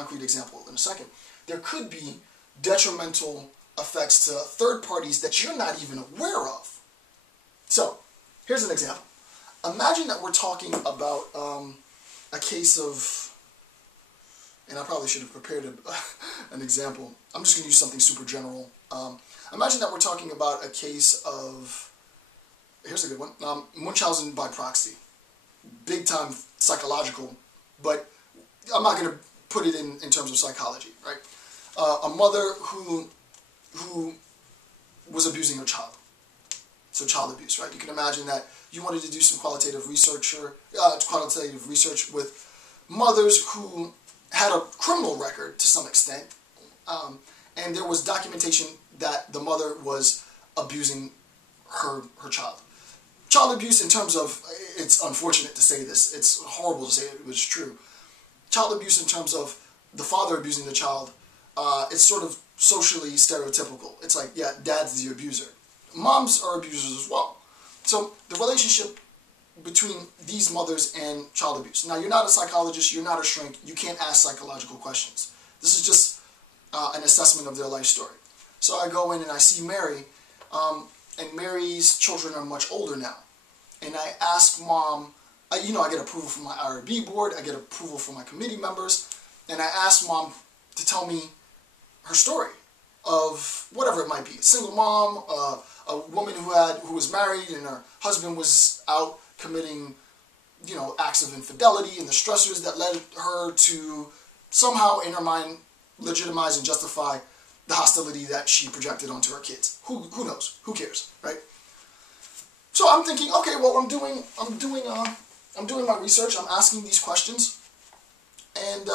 concrete example in a second, there could be detrimental effects to third parties that you're not even aware of. So, here's an example. Imagine that we're talking about a case of, and I probably should have prepared an example. I'm just going to use something super general. Imagine that we're talking about a case of, here's a good one, Munchausen by proxy. Big time psychological, but I'm not going to put it in terms of psychology, right? A mother who was abusing her child. So child abuse, right? You can imagine that you wanted to do some qualitative research with mothers who had a criminal record to some extent, and there was documentation that the mother was abusing her child. Child abuse in terms of, it's unfortunate to say this, it's horrible to say it, but it's true. Child abuse in terms of the father abusing the child, it's sort of socially stereotypical. It's like, yeah, dad's the abuser. Moms are abusers as well. So the relationship between these mothers and child abuse. Now, you're not a psychologist, you're not a shrink, you can't ask psychological questions. This is just an assessment of their life story. So I go in and I see Mary, and Mary's children are much older now. And I ask mom, I get approval from my IRB board, I get approval from my committee members, and I ask mom to tell me her story of whatever it might be. A single mom, a woman who was married and her husband was out committing, acts of infidelity and the stressors that led her to somehow in her mind legitimize and justify the hostility that she projected onto her kids. Who knows? Who cares, right? So I'm thinking, okay, well, I'm doing my research. I'm asking these questions, and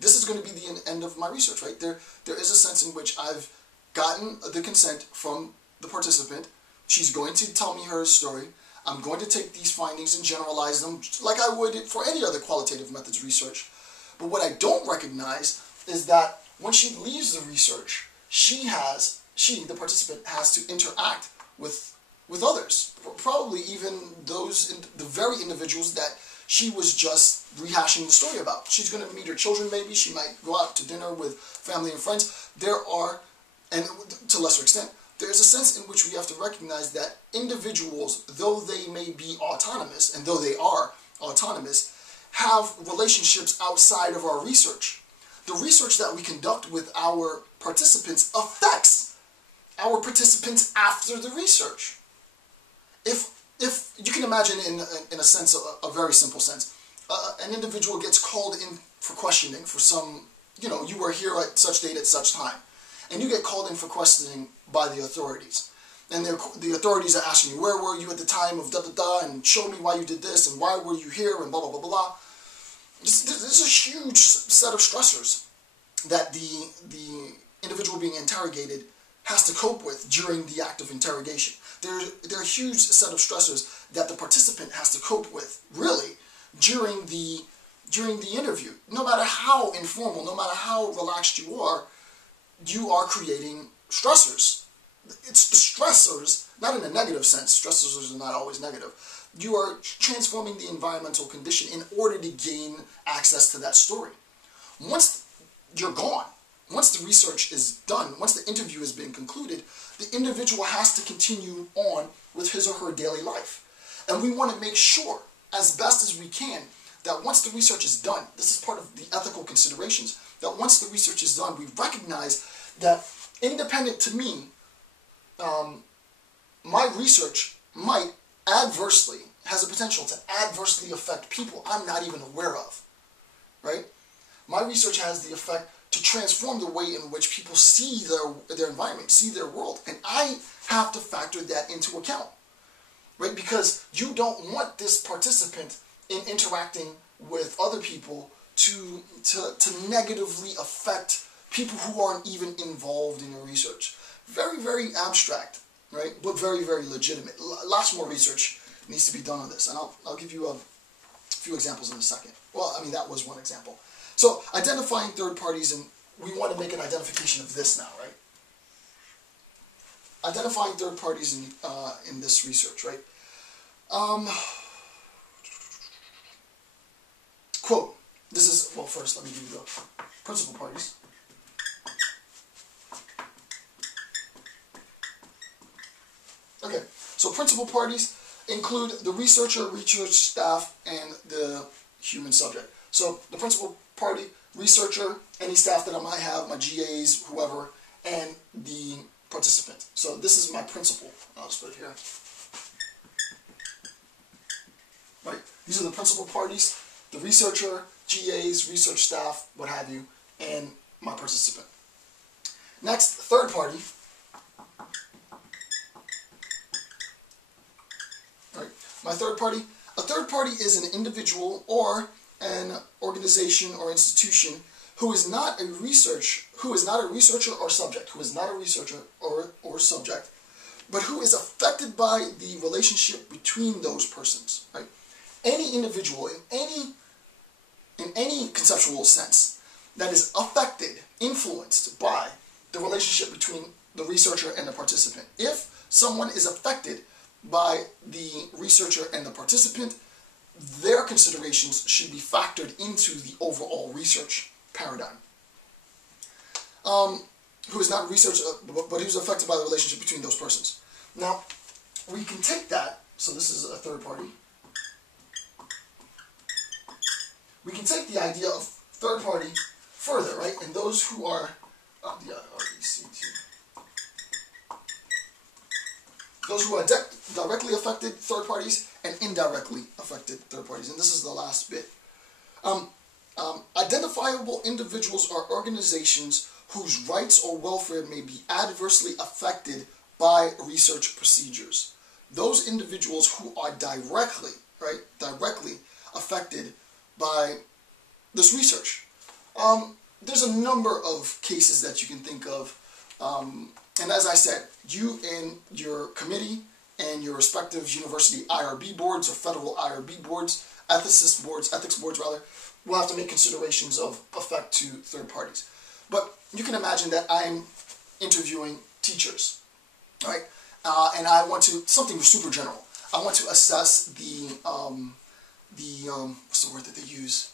this is going to be the end of my research, right? There is a sense in which I've gotten the consent from the participant. She's going to tell me her story. I'm going to take these findings and generalize them like I would for any other qualitative methods research. But what I don't recognize is that when she leaves the research, the participant, has to interact with others. Probably even the very individuals that she was just rehashing the story about. She's going to meet her children maybe, she might go out to dinner with family and friends. And to a lesser extent, there is a sense in which we have to recognize that individuals, though they may be autonomous, and though they are autonomous, have relationships outside of our research. The research that we conduct with our participants affects our participants after the research. If you can imagine in a sense, a very simple sense, an individual gets called in for questioning for some, you were here at such date at such time, and you get called in for questioning by the authorities. And the authorities are asking you, where were you at the time of da-da-da, and show me why you did this, and why were you here, and blah, blah, blah, blah, blah. This is a huge set of stressors that the individual being interrogated has to cope with during the act of interrogation. There are a huge set of stressors that the participant has to cope with, really, during the interview. No matter how informal, no matter how relaxed you are creating stressors. It's the stressors, not in a negative sense, stressors are not always negative. You are transforming the environmental condition in order to gain access to that story. Once you're gone, once the research is done, once the interview has been concluded, the individual has to continue on with his or her daily life. And we want to make sure, as best as we can, that once the research is done, this is part of the ethical considerations, that once the research is done, we recognize that independent to me, my research has a potential to adversely affect people I'm not even aware of, right? My research has the effect to transform the way in which people see their environment, see their world, and I have to factor that into account, right? Because you don't want this participant in interacting with other people to negatively affect people who aren't even involved in your research. Very, very abstract, right? But very, very legitimate. Lots more research needs to be done on this, and I'll give you a few examples in a second. Well, I mean, that was one example. So, identifying third parties, and we want to make an identification of this now, right? Identifying third parties in this research, right? Quote. This is, well, first let me give you principal parties. Okay, so principal parties include the researcher, research staff, and the human subject. So the principal party, researcher, any staff that I might have, my GAs, whoever, and the participant. So this is my principal. I'll just put it here. Right, these are the principal parties, the researcher, GAs, research staff, what have you, and my participant. Next, third party. Right, my third party. A third party is an individual or an organization or institution who is not a researcher or subject, or subject, but who is affected by the relationship between those persons. Right, any individual in any conceptual sense that is affected, influenced by the relationship between the researcher and the participant. If someone is affected by the researcher and the participant, their considerations should be factored into the overall research paradigm. Who is not a researcher, but who's affected by the relationship between those persons. Now, we can take that, so this is a third party. We can take the idea of third party further, right? And those who are those who are directly affected third parties and indirectly affected third parties. And this is the last bit. Identifiable individuals are organizations whose rights or welfare may be adversely affected by research procedures. Those individuals who are directly affected by this research. There's a number of cases that you can think of. And as I said, you and your committee and your respective university IRB boards or federal IRB boards, ethics boards rather, will have to make considerations of effect to third parties. But you can imagine that I'm interviewing teachers, right? And I want to, something super general. I want to assess the what's the word that they use?